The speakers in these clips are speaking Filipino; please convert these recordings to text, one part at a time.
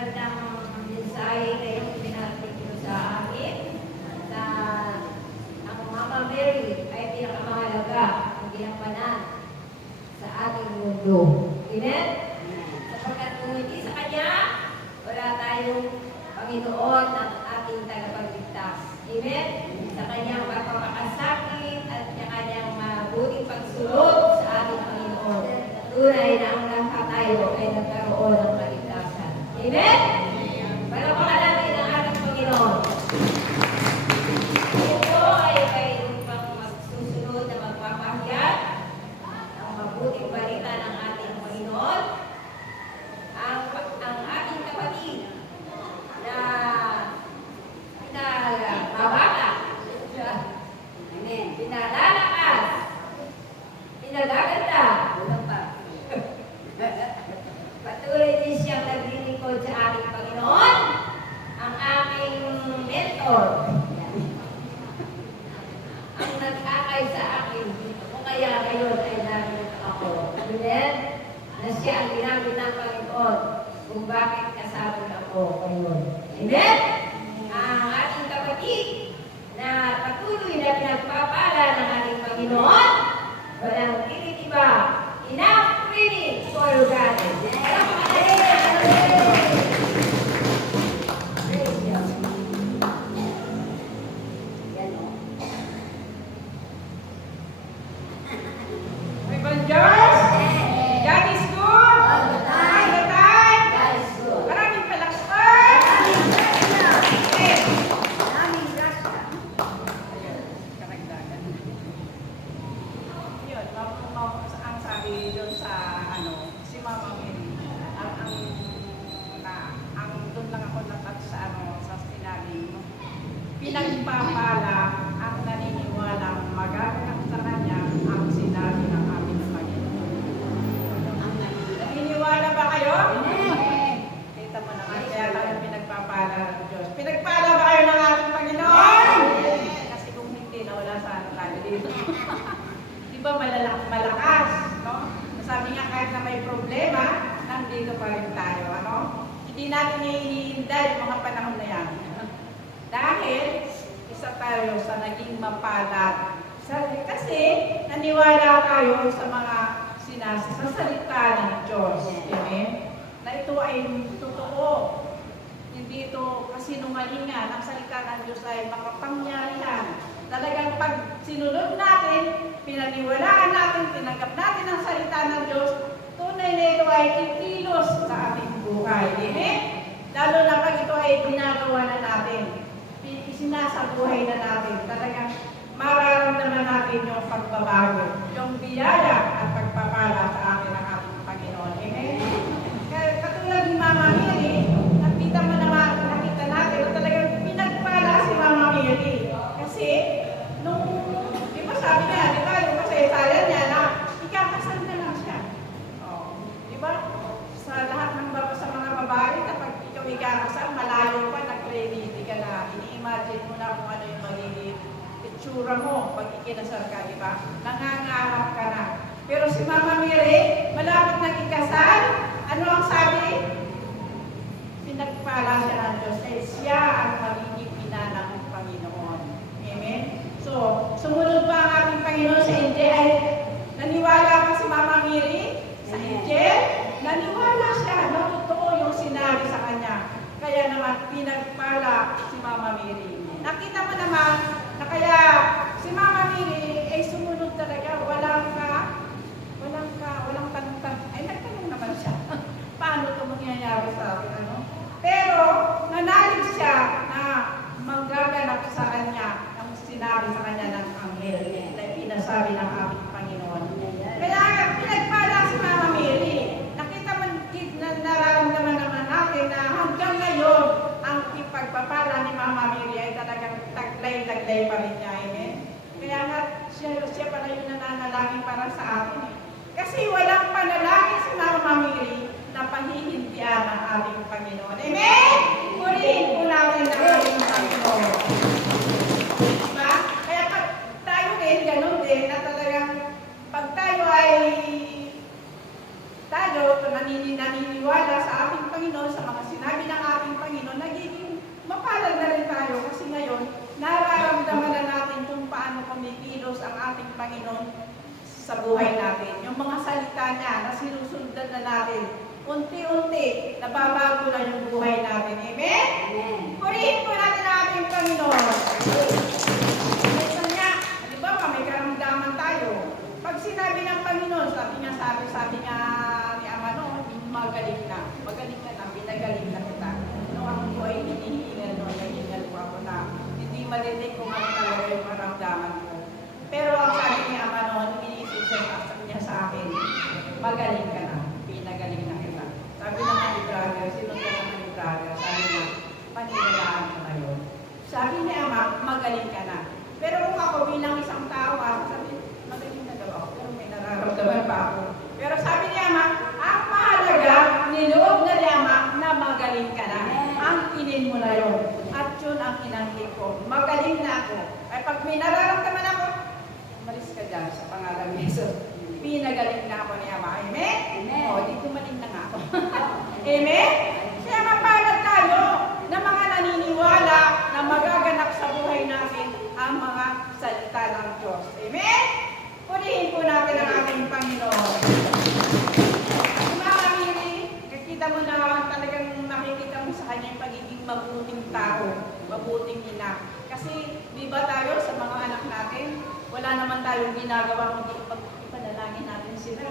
magandang mensahe ngayong pinarating ko sa amin na ang Mama Mary ay pinakamahalaga ang ginampanan sa ating mundo. Amen? Sapagkat kung hindi sa Kanya, wala tayong Panginoon ng ating tagapagligtas. Amen? Sa Kanyang pagpapakasakit at sa Kanyang mabuting pagsulog sa ating Panginoon. Tunay na ang lahat tayo ay nagkaroon ng kaligtasan. Amen? Palakpakan natin ang ating Panginoon. Ito ay mayroon pang magsusunod na magpapahayag ang mabuting balita ng ating Panginoon. Ang ating kapatid na pinabata, pinalalakas, pinagaganda, patuloy din siyang naglilingkod sa ating Panginoon, ang aking mentor, ang nag-akay sa akin, kung kaya ngayon ay narito ako. Amen? Na siya ang ginamit ng Panginoon kung bakit kasama ako ngayon. Amen? Ang ating kapatid na patuloy na pinagpapala ng ating Panginoon, walang tinitiba, enough training for God. Pinagpapala at naniniwalang magaganap sa kanya ang sinabi ng aming Panginoon. Naniniwala ba kayo? Kita mo naman, kaya tayo pinagpapala ng Diyos. Pinagpala ba kayo ng ating Panginoon? Kasi kung hindi, nawala sana tayo dito. Di ba malakas? No? Sabi nga kahit na may problema, nandito pa rin tayo. Ano? Hindi natin iniinda yung mga panahon na yan. Dahil isa tayo sa naging mapalad. Kasi naniwala tayo sa mga sa salita ng Diyos. Amen? Na ito ay totoo. Hindi ito kasinungalingan. Ang salita ng Diyos ay makapangyarihan. Talagang pag sinunod natin, pinaniwalaan natin, tinanggap natin ang salita ng Diyos, tunay na ito ay kikilos sa ating buhay. Amen? Lalo na pag ito ay ginagawa na natin. Sinasabuhay na natin. Talagang mararamdaman natin yung pagbabago, yung biyaya at pagpapala sa atin ng ating Panginoon. Amen? Katulad ni Mama Mary, nakita natin na talagang pinagpala si Mama Mary. Kasi, di ba sabi niya, di ba, yung kasaysayan niya na ikakasal na lang siya. Di ba? Sa lahat ng sa mga babae, kapag ikaw ikakasal, malayo pa, nag-ready ka na. Ini-imagine mo na kung ano yung magiging itsura mo pag ikinasal ka, di ba? Nangangarap ka na. Pero si Mama Mary, malapit nang ikasal, ano ang sabi? Pinagpala siya ng Diyos dahil siya ang magiging pinanang ng Panginoon. Amen? So, sumunod pa ang ating Panginoon sa Angel. Ay, naniwala pa si Mama Mary sa Angel? Naniwala siya na totoo yung sinabi sa kanya. Kaya naman, pinagpala si Mama Mary. Nakita mo naman na kaya si Mama Mary ay sumunod talaga. Walang tanong. Ay, nagtanong naman siya. Paano ito mangyayari sa akin? Ano? Pero, nanalig siya na magaganap sa kanya ang sinabi sa kanya ng anghel na pinasabi ng aming Panginoon. Kaya pinagpala si Mama Mary. Nakita mo, nararamdaman naman natin na hanggang ngayon, ang ipagpapala ni Mama Mary ay talagang taglay-taglay pa rin niya. Amen? Kaya nga, siya pala yung nananalangin para sa atin. Kasi walang panalangin si Mama Mary na pahihintian ng ating Panginoon. Amen? Purihin po natin ang ating Panginoon. Diba? Kaya pag tayo din, ganun din, na talagang pag tayo ay naniniwala sa ating Panginoon, sa mga sinabi ng sinusundan na natin, unti-unti, nababago na yung buhay natin. Amen? Amen. Purihin po natin ang ating Panginoon. Minsan nga, halimbawa, may karamdaman tayo. Pag sinabi ng Panginoon, sabi niya ni Ama noon, magaling na, pinagaling na kita. Nung ako po ay hinihingal noon, naghingal po ako na hindi malilig kung ano talaga yung karamdaman ko. Pero ang sabi ni Ama noon, iniisip niya sa akin, magaling ka na, pinagaling na kita. Sabi naman ni brother, sinundan naman ni brother, sabi niya, paniwalaan ko na yun. Sabi ni Ama, magaling ka na. Pero kung ako bilang isang tao, sabi, magaling na daw ako, pero may nararamdaman pa ako. Pero sabi ni Ama, ang mahalaga, niloob na ni Ama na magaling ka na. Ang kinin mo na yun. At yun ang kinangkin ko. Magaling na ako. Ay pag may nararamdaman ako, umalis ka dyan sa pangalan ni Jesus. Pinagaling na ako ni Ama. Amen? Amen. O, di tumaling na nga ako. Amen? Kaya mapalad tayo na mga naniniwala na magaganap sa buhay natin ang mga salita ng Diyos. Amen? Purihin po natin ang ating Panginoon. Mga Miri, kakita mo na talagang makikita mo sa kanya yung pagiging mabuting tao, mabuting ina. Kasi, di ba tayo sa mga anak natin, wala naman tayong ginagawa kundi ipanalangin natin sila.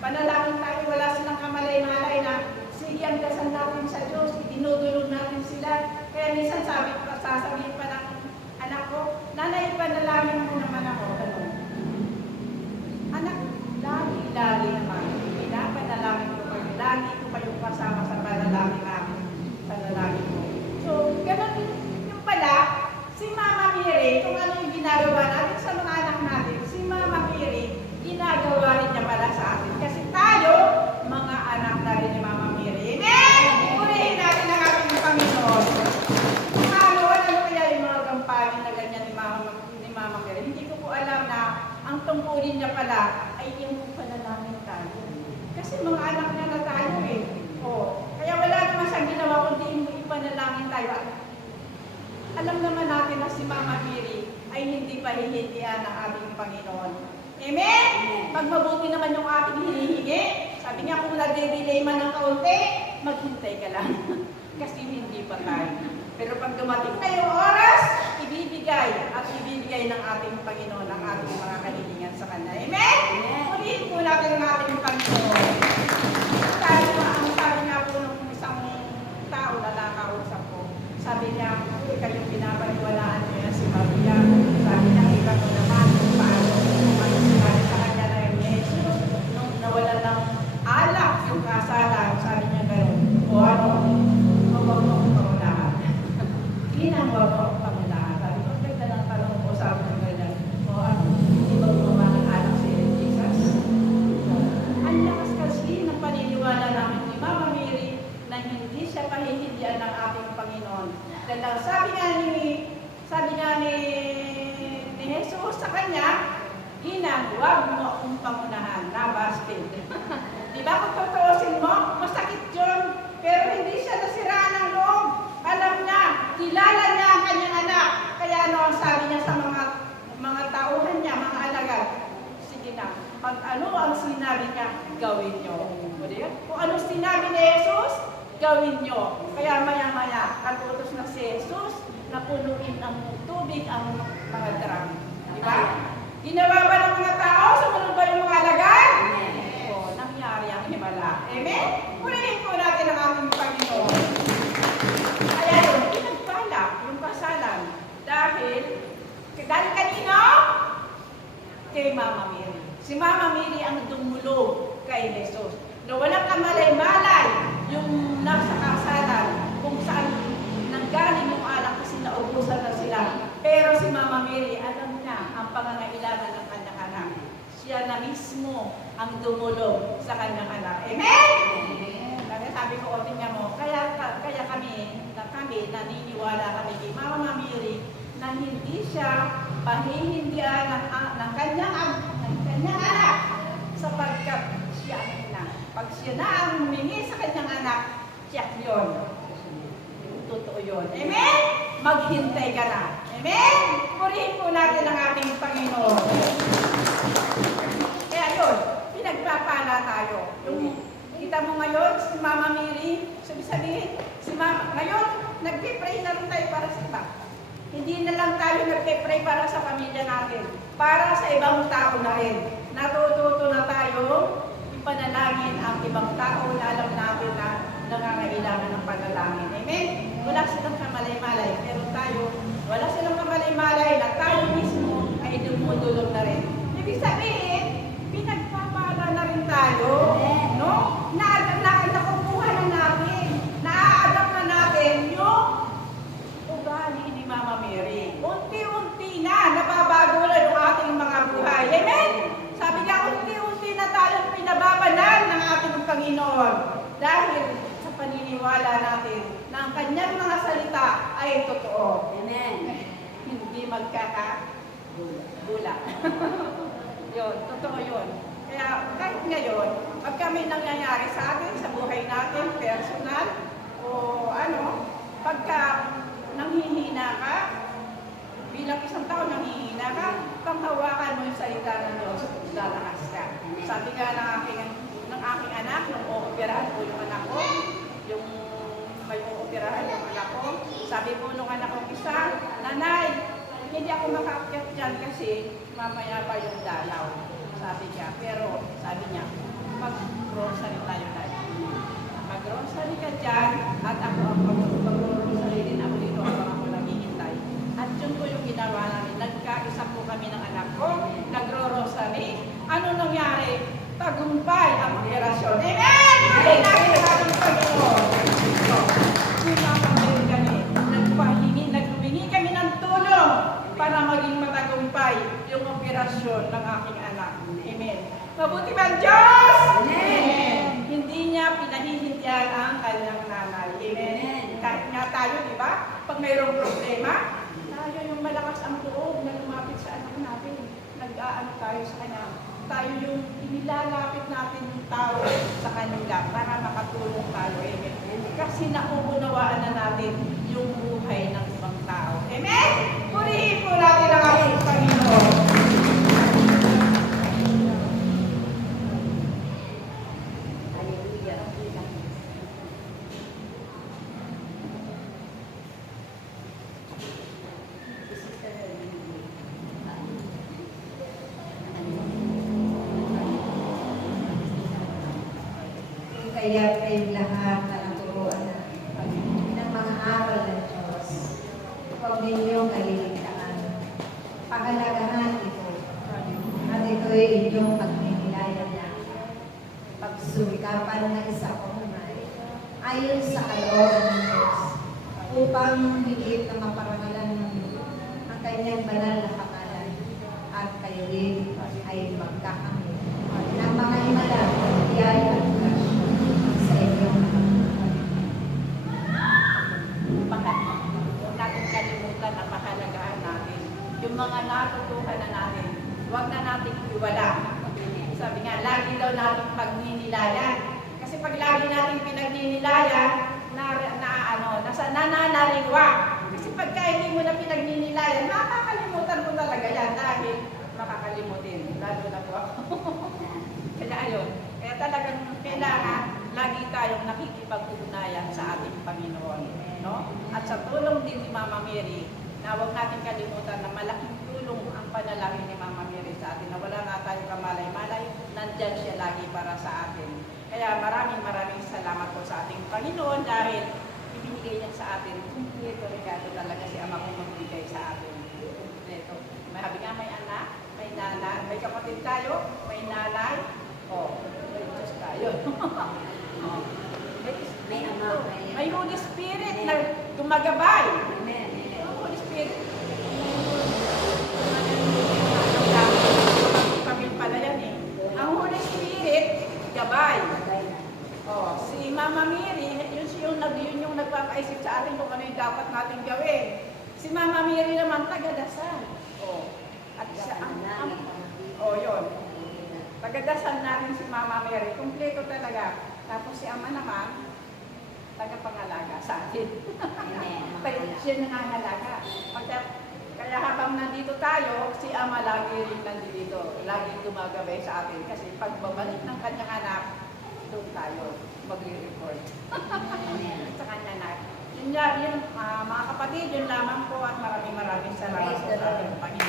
Panalangin tayo, wala silang kamalay-malay na sige ang dasal natin sa Diyos, dinudulog natin sila. Kaya minsan sasabihin pa ng anak ko, nanay, panalangin mo naman ako. Ganun. Anak, lagi naman. Pinapanalangin ko kayo. Lagi ko kayong kasama sa panalangin namin. Panalangin ko. So, ganun yung pala, si Mama Miri, kung ano yung ginagawa natin sa mga anak natin, si Mama Miri, ginagawa rin niya pala sa atin. Kasi tayo, mga anak na rin ni Mama Miri. Amen! Purihin natin ang ating Panginoon. Ano kaya yung mga gampanin na ganyan ni Mama Miri? Hindi ko po alam na ang tungkulin niya pala ay yung panalangin tayo. Kasi mga anak niya na tayo eh. O, kaya wala naman siyang ginawa kundi yung ipanalangin tayo. Alam naman natin na si Mama Miri ay hindi pahihindihan ng ating Panginoon. Amen? Pag mabuti naman yung ating hinihingi, sabi niya kung nagde-delay man ng kaunti, maghintay ka lang. Kasi hindi pa tayo. Pero pag dumating na yung oras, ibibigay ng ating Panginoon ang ating mga kahilingan sa Kanya. Amen? Ulihin po natin ang ating Panginoon. Ang sabi nga po ng isang tao na nakausap ko, sabi niya, kayong pinapaniwalaan niyo yan si Maria. Sabi niya, iba ko naman kung paano sinabi sa Kanya na yung Jesus. Nung nawala ng alak yung kasalan, sabi niya gano'n, o ano, huwag mo akong pangunahan. Ginagawa ko ang pangunahan. Sabi ko, ganda ng tanong ko sa akin ganyan. O ano, hindi ba gumawa ng alak si Jesus? Ang lakas kasi ng paniniwala namin ni Mama Miri na hindi siya pahihindihan ng ating Panginoon. Dahil sabi nga ni Jesus sa kanya, Ginang, huwag mo akong pangunahan, nabasted. Di ba kung tutuusin mo, masakit yun, pero hindi siya nasiraan ng loob. Alam niya, kilala niya ang kanyang anak. Kaya ano ang sabi niya sa mga tauhan niya, mga alagad? Sige na, pag ano ang sinabi niya, gawin niyo. Kung ano sinabi ni Jesus, gawin niyo. Kaya maya-maya, nagutos na si Jesus na punuin ang tubig ang mga drum. Di ba? Ginawa ba ng mga tao? Sumunod ba yung mga alagad? O, nangyari ang himala. Amen? Purihin po natin ang ating Panginoon. Kaya yun, pinagpala yung kasalan. Dahil kanino? Kay Mama Miri. Si Mama Miri ang dumulog kay Jesus. Na walang kamalay-malay yung nasa kasalan kung saan nanggaling yung alak kasi naubusan na sila. Pero si Mama Miri, alam niya ang pangangailangan ng kanyang anak. Siya na mismo ang dumulog sa kanyang anak. Amen? Kaya sabi ko, tingnan mo, kaya kami naniniwala kami kay Mama Miri na hindi siya pahihindihan ng kanyang anak sapagkat siya ang ina. Pag siya na ang humingi sa kanyang anak, siya yun. Totoo yun. Amen? Maghintay ka na. Amen? Purihin po natin ang ating Panginoon. Kaya yun, pinagpapala tayo. Yung Kita mo ngayon, si Mama Mary, sabihin, ngayon, nagpipray na rin tayo para sa iba. Hindi na lang tayo nagpipray para sa pamilya natin, para sa ibang tao na rin. Natututo na tayo ipanalangin ang ibang tao na alam natin na nangangailangan ng panalangin. Amen? Wala silang kamalay-malay, pero tayo, wala silang kamalay-malay na tayo mismo ay dumudulog na rin. Ibig sabihin, pinagpapala na rin tayo, no? Nakukuha na natin, na-adapt na natin yung ugali ni Mama Mary. Unti-unti na, nababago na yung ating mga buhay. Amen? Sabi niya, unti-unti na tayong pinababalan ng ating Panginoon dahil sa paniniwala natin na ang kanyang mga salita ay totoo. Amen. Hindi magkakabula. Yun, totoo yun. Kaya kahit ngayon, pagka may nangyayari sa atin, sa buhay natin, personal, o pagka nanghihina ka, bilang isang tao nanghihina ka, panghawakan mo yung salita ng Diyos, lalakas ka. Sabi nga ng aking anak, nung ooperahan ko yung anak ko, yung may ooperahan yung anak ko, sabi po nung anak ko isa, Nanay, hindi ako makaakyat dyan kasi mamaya pa yung dalaw. Sabi niya, pero sabi niya, mag-grocery tayo tayo. Mag-grocery ka dyan, at ako ang mag-grocery din ako dito habang ako naghihintay. At yun po yung ginawa namin. Nagkaisa po kami ng anak ko, nagro-rosary. Ano nangyari? Tagumpay ang operasyon. Amen! Amen! Ang Panginoon. Sinamagin kami, naghumingi kami ng tulong para maging matagumpay yung operasyon ng aking anak. Amen. Mabuti ba ang Diyos? Amen. Hindi niya pinahihindihan ang kanyang nanay. Amen. Kahit nga tayo, di ba? Pag mayroong problema, tayo yung malakas ang loob na lumapit sa anak natin. Nag-aano tayo sa kanya. Tayo yung inilalapit natin yung tao sa kanila para makatulong tayo. Amen. Kasi nauunawaan na natin yung buhay ng ibang tao. Amen? Purihin po natin ang ating Panginoon. Kaya kayong lahat na naturuan ng mga aral ng Diyos. Huwag ninyong kaliligtaan. Pahalagahan ito. At ito'y inyong pagninilayan na pagsumikapan na isa umay ayon sa kalooban ng Diyos upang higit na maparangalan ng ang kanyang banal na pangalan at kayo rin ay magkakamit ng mga himalang biyaya at grasya sa inyong Huwag natin kalimutan ang pahalagahan natin. Yung mga natutuhan na natin, huwag na natin iwala. Sabi nga, lagi daw natin pagninilayan. Kasi pag lagi natin pinagninilayan, nananaliwa. Kasi pagka hindi mo na pinagninilayan, makakalimutan mo talaga yan dahil makakalimutin. Lalo na po ako. Kaya ayun. Kaya talagang kailangan lagi tayong nakikipag-ugnayan sa ating Panginoon. No? At sa tulong din ni Mama Mary, na huwag natin kalimutan na malaking tulong ang panalangin ni Mama Mary sa atin. Na wala nga tayong kamalay-malay, nandyan siya lagi para sa atin. Kaya maraming salamat po sa ating Panginoon dahil ibinigay niya sa atin. Ito regalo talaga si Ama kong magbigay sa atin. Ito. Sabi nga may anak, may nanay, may kapatid tayo, may nanay, may Diyos tayo. may ama, May Holy Spirit na gumagabay. Amen. Holy Spirit. Pamil pala yan eh. Ang Holy Spirit, gabay. Si Mama Mary, yun yung nagpapaisip sa atin kung ano yung dapat natin gawin. Si Mama Mary naman, taga-dasal. At siya yun. Taga-dasal natin si Mama Mary. Kumpleto talaga. Tapos si Ama naman, taga-pangalaga sa atin. Siya nangangalaga. Kaya habang nandito tayo, si Ama lagi rin nandito. Lagi gumagabay sa atin. Kasi pagbabalik ng kanyang anak, doon tayo magre-report. Amen. Sa kanya na. Yun, mga kapatid, yun lamang po at maraming salamat Praise po the sa ating Lord. Panginoon.